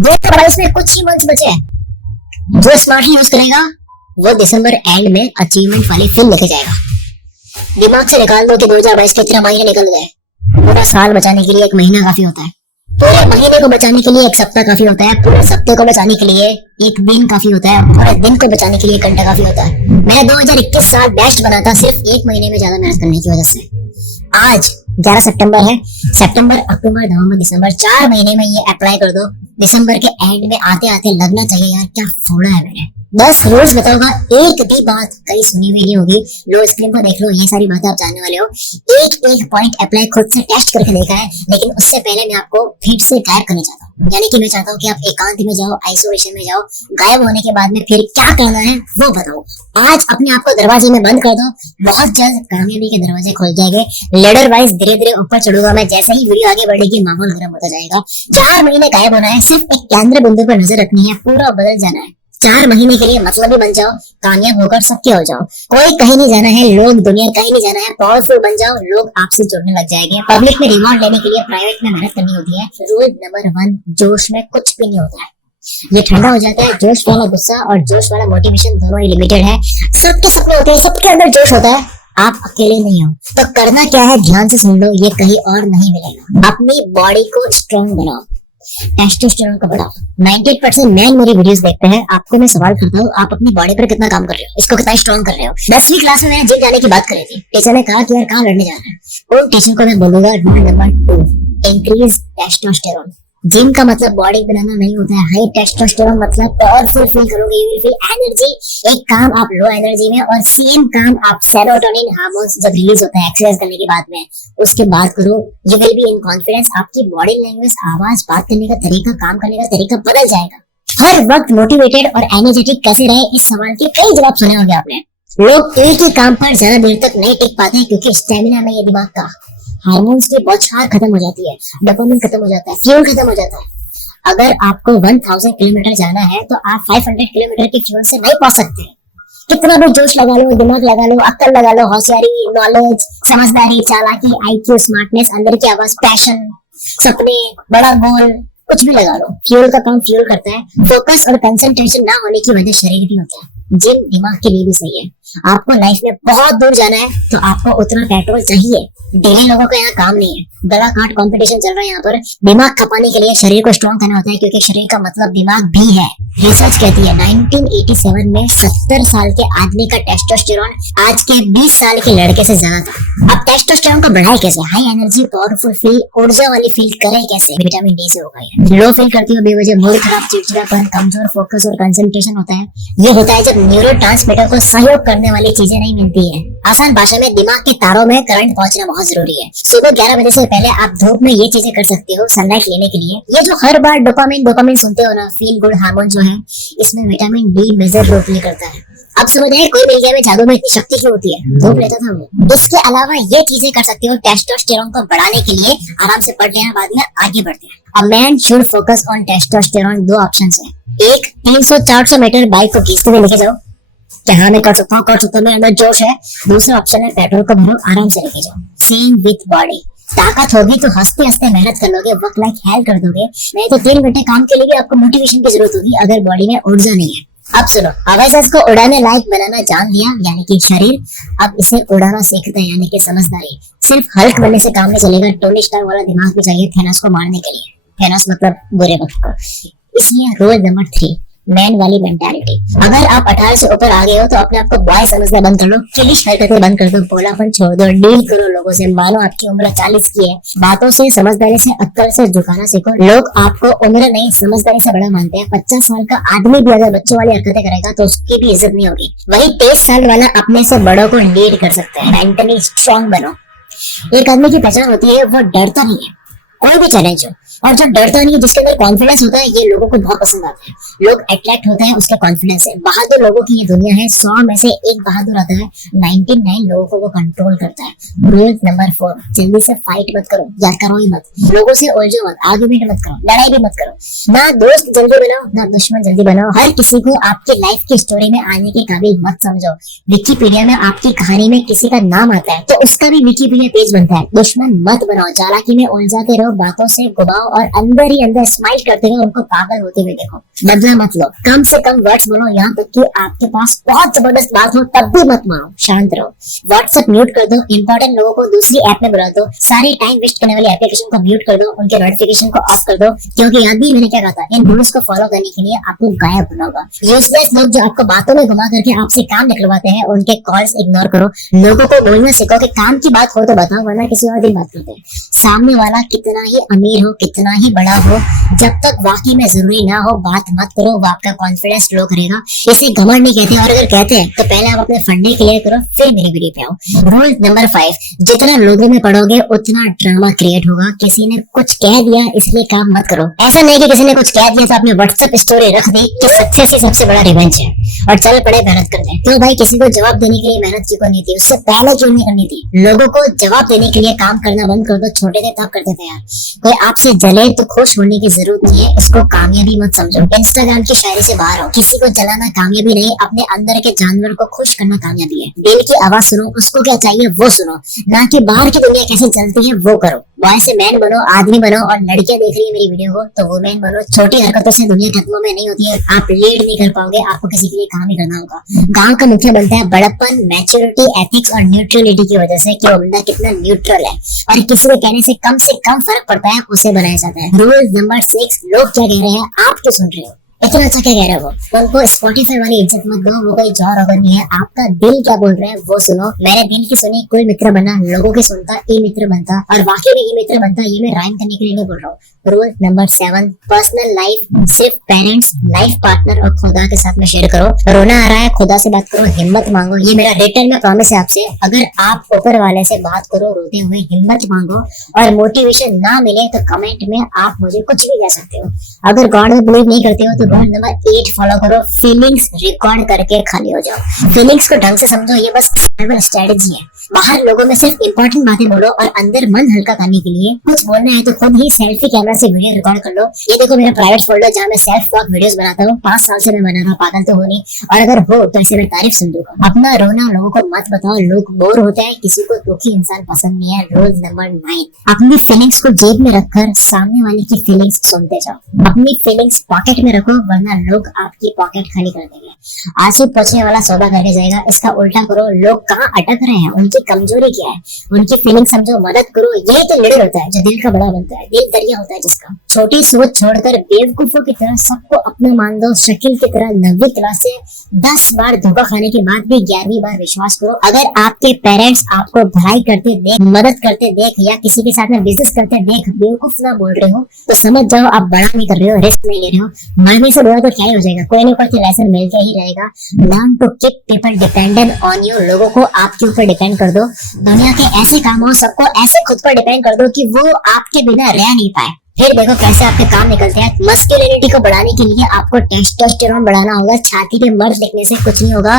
2022 में कुछ ही मंथ बचे हैं। जो स्मार्टली यूज करेगा वो दिसंबर एंड में अचीवमेंट वाली फील लेके जाएगा। दिमाग से निकाल दो कि 2022 के 3 महीने निकल गए। पूरा साल बचाने के लिए 1 महीना काफी होता है। पूरे महीने को बचाने के लिए 1 सप्ताह काफी होता है। पूरे सप्ताह को बचाने के लिए 1 दिन काफी होता है। पूरे दिन को बचाने के लिए 1 घंटा काफी होता है। मैं 2021 साल बेस्ट बना था सिर्फ 1 महीने में ज्यादा मेहनत करने की वजह से। आज 11 सितंबर है। सितंबर, अक्टूबर, नवंबर, दिसंबर 4 महीने में ये अप्लाई कर दो। दिसंबर के एंड में आते आते लगना चाहिए यार क्या फोड़ा है मैंने। बस रोज बताऊंगा, एक भी बात कहीं सुनी हुई नहीं होगी। लो स्क्रीन पर देख लो, ये सारी बातें आप जानने वाले हो। एक पॉइंट अप्लाई खुद से टेस्ट करके देखा है, लेकिन उससे पहले मैं आपको फिर से गायब करना चाहता हूँ। यानी कि मैं चाहता हूँ कि आप एकांत में जाओ, आइसोलेशन में जाओ। गायब होने के बाद में फिर क्या करना है वो बताओ। आज अपने आप को दरवाजे में बंद कर दो। बहुत जल्द कामयाबी के दरवाजे खुल जाएंगे। लेडर वाइज धीरे धीरे ऊपर चढ़ूंगा मैं। जैसे ही वीडियो आगे बढ़ेगी माहौल गर्म होता जाएगा। 4 महीने गायब होना है, सिर्फ एक केंद्र बिंदु पर नजर रखनी है, पूरा बदल जाना है। 4 महीने के लिए मतलब ही बन जाओ, कामयाब होकर सबके हो जाओ। कोई कहीं नहीं जाना है, लोग दुनिया कहीं नहीं जाना है। पावरफुल बन जाओ, लोग आपसे जुड़ने लग जाएंगे। पब्लिक में रिवॉर्ड लेने के लिए प्राइवेट में मेहनत करनी होती है। रूल नंबर 1, जोश में कुछ भी नहीं होता है। ये ठंडा हो जाता है। जोश वाला गुस्सा और जोश वाला मोटिवेशन दोनों ही लिमिटेड है। सबके सपने होते हैं, सबके अंदर जोश होता है। आप अकेले नहीं हो। तो करना क्या है ध्यान से सुन लो, ये कहीं और नहीं मिलेगा। अपनी बॉडी को स्ट्रॉन्ग बनाओ, टेस्टोस्टेरोन को बढ़ाओ। 98% मैन मेरी वीडियोस देखते हैं। आपको मैं सवाल करता हूँ, आप अपनी बॉडी पर कितना काम कर रहे हो, इसको कितना स्ट्रॉन्ग कर रहे हो। 10वीं क्लास में मैंने जिम जाने की बात करी थी। टीचर ने कहा कि यार कहाँ लड़ने जाना है। उन टीचर को मैं बोलूंगा rule number 2, increase testosterone. Gym का मतलब बॉडी बनाना नहीं होता है। हाई टेस्टोस्टेरोन मतलब पावरफुल फील करोगे, यू विल फील एनर्जी। एक काम आप लो एनर्जी में और सेम काम आप सेरोटोनिन हार्मोन्स जब रिलीज होता है एक्सरसाइज करने के बाद में, उसके बाद करो। You will be in confidence. आपकी बॉडी लैंग्वेज, आवाज, बात करने का तरीका, काम करने का तरीका बदल जाएगा। हर वक्त मोटिवेटेड और एनर्जेटिक कैसे रहे, इस सवाल के कई जवाब सुने होंगे आपने। लोग एक ही काम पर ज्यादा देर तक नहीं टिक पाते क्योंकि स्टेमिना में ये दिमाग का हार्मोन्स की बौछार खत्म हो जाती है, डोपामिन खत्म हो जाता है, फ्यूल खत्म हो जाता है। अगर आपको 1000 किलोमीटर जाना है तो आप 500 किलोमीटर के फ्यूल से नहीं पहुंच सकते। कितना भी जोश लगा लो, दिमाग लगा लो, अक्ल लगा लो, होशियारी, नॉलेज, समझदारी, चालाकी, आईक्यू, स्मार्टनेस, अंदर की आवाज, पैशन, सपने, बड़ा गोल, कुछ भी लगा लो। फ्यूल का काम फ्यूल करता है। फोकस और कंसंट्रेशन ना होने की वजह शरीर भी होता है। जिम दिमाग के लिए भी सही है। आपको लाइफ में बहुत दूर जाना है तो आपको उतना पेट्रोल चाहिए। डेली लोगों का यहाँ काम नहीं है। गला काट कंपटीशन चल रहा है यहाँ पर। दिमाग खपाने के लिए शरीर को स्ट्रॉन्ग करना होता है क्योंकि शरीर का मतलब दिमाग भी है। रिसर्च कहती है 1987 में 70 साल के आदमी का टेस्टोस्टेरोन आज के 20 साल के लड़के से ज्यादा था। अब टेस्टोस्टेरोन को बढ़ाए कैसे? हाई एनर्जी, पावरफुल फील, ऊर्जा वाली फील करे कैसे? विटामिन डी से होगा ये। लो फील करती हो बेवजह, मूड खराब, चिड़चिड़ापन, कमजोर फोकस और कंसंट्रेशन होता है। ये होता है जब न्यूरोट्रांसमीटर को सहयोग करने वाली चीजें नहीं मिलती है। आसान भाषा में दिमाग के तारों में करंट पहुंचना बहुत जरूरी है। सुबह 11 बजे से पहले आप धूप में ये चीजें कर सकते हो सनलाइट लेने के लिए। ये जो हर बार डोपामिन सुनते हो ना, फील गुड हार्मोन जो है, इसमें vitamin D major role play करता है। अब समझ आए कोई मिल गया में जादू में इतनी शक्ति क्यों होती है। धूप लेता था वो। इसके अलावा ये चीजें कर सकते हो टेस्टोस्टेरोन को बढ़ाने के लिए। आराम से पढ़ लेना, बाद में आगे बढ़ते हैं। A man should focus on testosterone. 2 option है। एक, 300-400 मीटर बाइक को खींचते हुए लेके जाओ कि हाँ मैं कर सकता हूँ, मेरे अंदर जोश है। दूसरा ऑप्शन है पेट्रोल को भरो, आराम से लेके जाओ। Same with body. ताकत होगी तो हंसते हंसते मेहनत कर लोगे, वर्क लाइक हेल कर दोगे। नहीं तो 3 घंटे काम के लिए भी आपको मोटिवेशन की जरूरत होगी अगर बॉडी में ऊर्जा नहीं है। अब सुनो, हवाई को उड़ाने लायक बनाना जान लिया यानी कि शरीर। अब इसे उड़ाना सीखते हैं यानी कि समझदारी। सिर्फ हल्क बनने से काम नहीं चलेगा, टोनी स्टार वाला दिमाग भी चाहिए थैनोस को मारने के लिए। थैनोस मतलब बुरे वक्त को। इसलिए रूल नंबर 3, मैन वाली मेंटालिटी। अगर आप 18 से ऊपर आ गए हो तो अपने आप को बॉय समझना बंद कर लो। किलिश हरकतें बंद कर दो, भोलापन छोड़ दो, डील करो लोगों से। मानो आपकी उम्र 40 की है। बातों से, समझदारी से, अक्ल से झुकाना सीखो। लोग आपको उम्र नहीं समझदारी से बड़ा मानते हैं। 50 साल का आदमी भी अगर बच्चों वाली हरकतें करेगा तो उसकी भी इज्जत नहीं होगी। वही 23 साल वाला अपने से बड़ों को लीड कर सकता है। मेंटली स्ट्रॉन्ग बनो। एक आदमी की पहचान होती है वो डरता नहीं है कोई भी चैलेंज हो। और जो डरता नहीं है, जिसके अंदर कॉन्फिडेंस होता है, ये लोगों को बहुत पसंद आता है। लोग अट्रैक्ट होते हैं उसके कॉन्फिडेंस से। बहादुर लोगों की ये दुनिया है। 100 में से एक बहादुर आता है, 99 लोगों को वो कंट्रोल करता है। रूल नंबर 4, जल्दी से फाइट मत करो या करो ही मत। लोगों से उलझो मत, आर्गुमेंट मत करो, लड़ाई भी मत करो। ना दोस्त जल्दी बनाओ ना दुश्मन जल्दी बनाओ। हर किसी को आपकी लाइफ की स्टोरी में आने के काबिल मत समझो। विकिपीडिया में आपकी कहानी में किसी का नाम आता है तो उसका भी विकिपीडिया पेज बनता है। दुश्मन मत बनाओ, चालाकी में उलझाते रहो, करो, बातों से घुमाओ और अंदर ही अंदर स्माइल करते हुए उनको पागल होते हुए देखो। बदला मत लो, कम से कम वर्ड्स बोलो, यहाँ तक कि आपके पास बहुत जबरदस्त बात हो तब भी मत मारो, शांत रहो। व्हाट्सएप म्यूट कर दो, इंपॉर्टेंट लोगों को दूसरी ऐप में बुला दो, सारी टाइम वेस्ट करने वाली एप्लीकेशन को म्यूट कर दो, उनके नोटिफिकेशन को ऑफ कर दो, क्योंकि याद भी मैंने क्या कहा था, इन रूल्स को फॉलो करने के लिए आपको गायब होना होगा। यूजलेस लोग जो आपको बातों में घुमा करके आपसे काम निकलवाते हैं, उनके कॉल्स इग्नोर करो। लोगों को बोलना सीखो कि काम की बात हो तो बताओ, वरना किसी और दिन बात करते हैं। सामने वाला कितना ही अमीर हो, कितना ही बड़ा हो, जब तक वाकई में जरूरी ना हो बात मत करो, वो आपका कॉन्फिडेंस लो करेगा। इसे घमंड नहीं कहते, और अगर कहते हैं तो पहले आप अपने फंडे क्लियर करो, फिर मेरी वीडियो पे आओ। रूल नंबर 5, जितना लोगों में पढ़ोगे उतना ड्रामा क्रिएट होगा। किसी ने कुछ कह दिया इसलिए काम मत करो। ऐसा नहीं कि किसी ने कुछ कह दिया तो आपने व्हाट्सएप स्टोरी रख दी कि सक्सेस ही सबसे बड़ा रिवेंज है और चल पड़े मेहनत करते हैं। क्यों भाई, किसी को जवाब देने के लिए मेहनत क्यों करनी थी, उससे पहले क्यों नहीं करनी थी? लोगों को जवाब देने के लिए काम करना बंद कर दो। छोटे थे तब करते थे यार। कोई आपसे जले तो खुश होने की जरूरत नहीं है, इसको कामयाबी मत समझो। इंस्टाग्राम की शायरी से बाहर हो, किसी को जलाना कामयाबी नहीं, अपने अंदर के जानवर को खुश करना कामयाबी है। दिल की आवाज सुनो, उसको क्या चाहिए वो सुनो, ना कि बाहर की दुनिया कैसे चलती है वो करो। वैसे मैन बनो, आदमी बनो, और लड़कियां देख रही है मेरी वीडियो को तो वुमेन बनो। छोटी हरकतों से दुनिया खत्म में नहीं होती है। आप लीड नहीं कर पाओगे, आपको किसी के लिए काम ही करना होगा। गांव का मुखिया बनता है बड़प्पन, मैच्योरिटी, एथिक्स और न्यूट्रलिटी की वजह से कि वो बंदा कितना न्यूट्रल है और किसी को कहने से कम फर्क पड़ता है, उसे बनाया जाता है। रूल नंबर 6, लोग क्या कह रहे हैं आप क्यों सुन रहे हो, इतना अच्छा क्या कह रहा है वो। उनको स्पॉटिफाई वाली इज्जत मत दो, वो कोई जौहर अगर नहीं है। आपका दिल क्या बोल रहा है वो सुनो। मेरे दिल की सुनी कोई मित्र बना, लोगों की सुनता ई मित्र बनता, और वाकई में ई मित्र बनता। ये मैं राइम करने के लिए नहीं बोल रहा हूँ। रूल नंबर 7, पर्सनल लाइफ सिर्फ पेरेंट्स, लाइफ पार्टनर और खुदा के साथ में शेयर करो। रोना आ रहा है, खुदा से बात करो, हिम्मत मांगो। ये मेरा रिटर्न में प्रॉमिस है आपसे। अगर आप ऊपर वाले से बात करो रोते हुए, हिम्मत मांगो और मोटिवेशन ना मिले तो कमेंट में आप मुझे कुछ भी कह सकते हो। अगर गॉड में बिलीव नहीं करते हो तो रूल नंबर 8 फॉलो करो, फीलिंग्स रिकॉर्ड करके खाली हो जाओ। फीलिंग्स को ढंग से समझो, ये बस सर्वाइवल स्ट्रेटजी है। बाहर लोगों में सिर्फ इंपॉर्टेंट बातें बोलो और अंदर मन हल्का करने के लिए कुछ बोलना है तो खुद ही सेल्फी कैमरा से वीडियो रिकॉर्ड कर लो। ये देखो मेरा प्राइवेट फोल्डर जहाँ मैं सेल्फ टॉक वीडियोस बनाता हूँ। 5 साल से मैं बना रहा हूँ, पागल तो हो नहीं, और अगर हो तो ऐसे मैं तारीफ सुन दूंगा। अपना रोना लोगों को मत बताओ, लोग बोर होते हैं, किसी को दुखी इंसान पसंद नहीं है। रूल नंबर 9, अपनी फीलिंग्स को जेब में रखकर सामने वाले की फीलिंग्स सुनते जाओ। अपनी फीलिंग्स पॉकेट में रखो, वरना लोग आपकी पॉकेट खाली कर देंगे। आज ही पहुंचने वाला सौदा करके जाएगा। इसका उल्टा करो, लोग कहाँ अटक रहे हैं, उनकी कमजोरी क्या है, उनकी फीलिंग समझो, मदद करो। यही तो लीडर होता है जो दिल का बड़ा बनता है। दिल दरिया होता है जिसका। छोटी सोच छोड़कर बेवकूफों की तरह सबको अपना मान दो। शकील की तरह 9वीं क्लास से 10 बार धोखा खाने के बाद भी 11वीं बार विश्वास करो। अगर आपके पेरेंट्स आपको भलाई करते देख, मदद करते देख, या किसी के साथ में बिजनेस करते देख बेवकूफ ना बोल रहे हो तो समझ जाओ आप बड़ा नहीं कर रहे हो, रिस्क नहीं ले रहे हो। मरने से बुरा तो क्या ही हो जाएगा, कोई नहीं कोई लेसन मिल के ही रहेगा। Learn to keep people dependent on you. लोगों को आपके ऊपर डिपेंड कर दो। दुनिया के ऐसे कामों सबको ऐसे खुद पर डिपेंड कर दो कि वो आपके बिना रह नहीं पाए। फिर देखो कैसे आपके काम निकलते हैं। मस्कुलिनिटी को बढ़ाने के लिए आपको टेस्टोस्टेरोन बढ़ाना होगा। छाती पे मर्द देखने से कुछ नहीं होगा,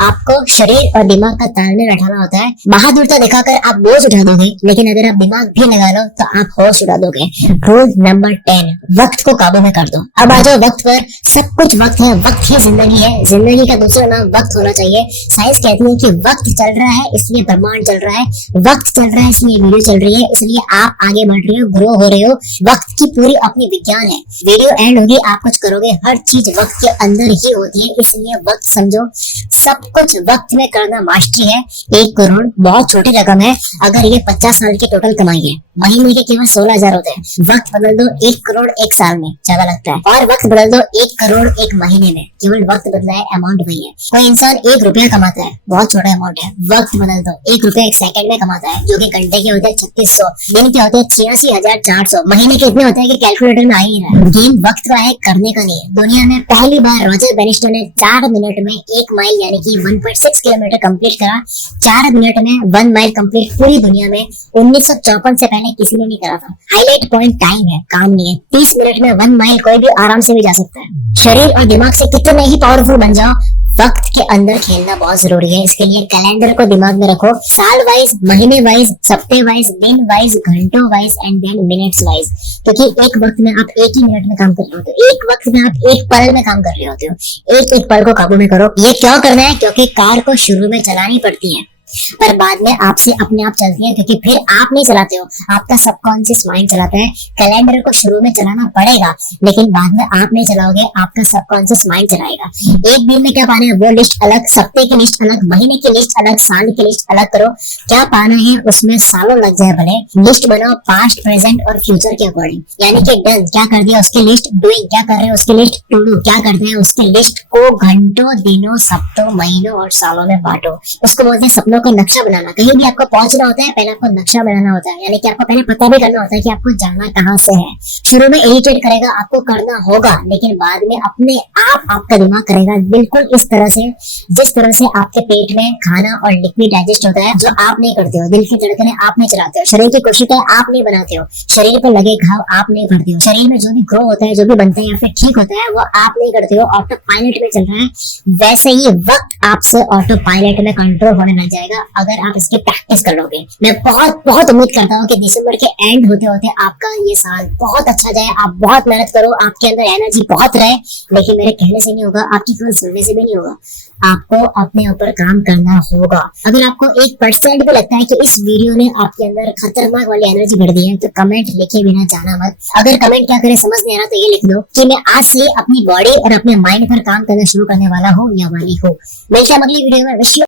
आपको शरीर और दिमाग का तालमेल बैठाना होता है। बहादुरता दिखाकर आप बोझ उठा दोगे, लेकिन अगर आप दिमाग भी लगा लो तो आप होश उड़ा दोगे। रूल नंबर 10, वक्त को काबू में कर दो। अब आ जाओ वक्त पर। सब कुछ वक्त है, वक्त ही जिंदगी है। जिंदगी का दूसरा नाम वक्त होना चाहिए। साइंस कहती है कि वक्त चल रहा है इसलिए ब्रह्मांड चल रहा है, वक्त चल रहा है इसलिए वीडियो चल रही है, इसलिए आप आगे बढ़ रहे हो, ग्रो हो रहे हो। वक्त की पूरी अपनी विज्ञान है। वीडियो एंड होगी, आप कुछ करोगे, हर चीज वक्त के अंदर ही होती है, इसलिए वक्त समझो। सब कुछ वक्त में करना मास्टरी है। 1 करोड़ बहुत छोटी रकम है अगर ये 50 साल की टोटल कमाई है। महीने के केवल 16,000 होते हैं। वक्त बदल दो 1 करोड़ 1 साल में, ज्यादा लगता है, और वक्त बदल दो 1 करोड़ 1 महीने में। केवल वक्त बदला है, अमाउंट वही है। कोई इंसान 1 रुपया कमाता है, बहुत छोटा अमाउंट है। वक्त बदल दो 1 रुपया 1 सेकंड में कमाता है, जो कि घंटे के होते हैं 3600, दिन के होते हैं 86,400, महीने के इतने होते हैं कि कैलकुलेटर में आ ही नहीं रहा है। गेम वक्त का है, करने का नहीं है। दुनिया में पहली बार रॉजर बेनिस्टो ने 4 मिनट में 1 माइल यानी कि 1.6 किलोमीटर कंप्लीट करा। 4 मिनट में 1 माइल कंप्लीट पूरी दुनिया में 1954 से पहले किसी ने नहीं करा था। हाईलाइट पॉइंट टाइम है, काम नहीं है। 30 मिनट में 1 माइल कोई भी आराम से भी जा सकता है। शरीर और दिमाग से कितने ही पावरफुल बन जाओ, वक्त के अंदर खेलना बहुत जरूरी है। इसके लिए कैलेंडर को दिमाग में रखो, साल वाइज, महीने वाइज, सप्ते वाइज, दिन वाइज, घंटों wise and then minutes wise. क्योंकि एक वक्त में आप 1 ही मिनट में काम कर रहे होते हो, एक वक्त में आप 1 पल में काम कर रहे होते हो। एक एक पल को काबू में करो। ये क्यों करना है? क्योंकि कार को शुरू में चलानी पड़ती है, पर बाद में आपसे अपने आप चलती है, क्योंकि फिर आप नहीं चलाते हो, आपका सबकॉन्शियस माइंड चलाता है। कैलेंडर को शुरू में चलाना पड़ेगा, लेकिन बाद में आप नहीं चलाओगे, आपका सबकॉन्शियस माइंड चलाएगा। एक दिन में क्या पाना है वो लिस्ट अलग, सप्ताह की लिस्ट अलग, महीने की लिस्ट अलग, साल की लिस्ट अलग करो। क्या पाना है उसमें सालों लग जाए भले, लिस्ट बनाओ पास्ट, प्रेजेंट और फ्यूचर के अकॉर्डिंग। यानी कि डन क्या कर दिया उसकी लिस्ट, डूइंग क्या कर रहे हैं उसकी लिस्ट, टू डू क्या करते हैं उसकी लिस्ट को घंटों, दिनों, सप्ताहों, महीनों और सालों में बांटो। उसको बोलते हैं सपनों का नक्शा बनाना। कहीं भी आपको पहुंचना होता है, पहले आपको नक्शा बनाना होता है, यानी कि आपको पहले पता भी करना होता है कि आपको जाना कहाँ से है। शुरू में इरिटेट करेगा, आपको करना होगा, लेकिन बाद में अपने आप आपका दिमाग करेगा, बिल्कुल इस तरह से जिस तरह से आपके पेट में खाना और लिक्विड डाइजेस्ट होता है, जो आप नहीं करते हो। दिल की धड़कनें आप नहीं चलाते हो, शरीर की कोशिकाएं आप नहीं बनाते हो, शरीर पर लगे घाव आप नहीं भरते हो, शरीर में जो भी ग्रो होता है, जो भी बनता है या फिर ठीक होता है, वो आप नहीं करते हो, ऑटो पायलट में चल रहा है। वैसे ही वक्त आपसे ऑटो पायलट में कंट्रोल होने लग जाएगा अगर आप इसकी प्रैक्टिस कर लोगे। मैं बहुत बहुत उम्मीद करता हूँ कि दिसंबर के एंड होते होते आपका ये साल बहुत अच्छा जाए, आप बहुत मेहनत करो, आपके अंदर एनर्जी बहुत रहे। लेकिन मेरे कहने से नहीं होगा, आपकी केवल सुनने से भी नहीं होगा, आपको अपने ऊपर काम करना होगा। अगर आपको 1% भी लगता है कि इस वीडियो ने आपके अंदर खतरनाक वाली एनर्जी भर दी है, तो कमेंट लिखे बिना जाना मत। अगर कमेंट क्या करे समझ नहीं आ रहा तो ये लिख दो कि मैं आज से अपनी बॉडी और अपने माइंड पर काम करना शुरू करने वाला हूँ या वाली हूँ। मिलते हैं अगली वीडियो में। विश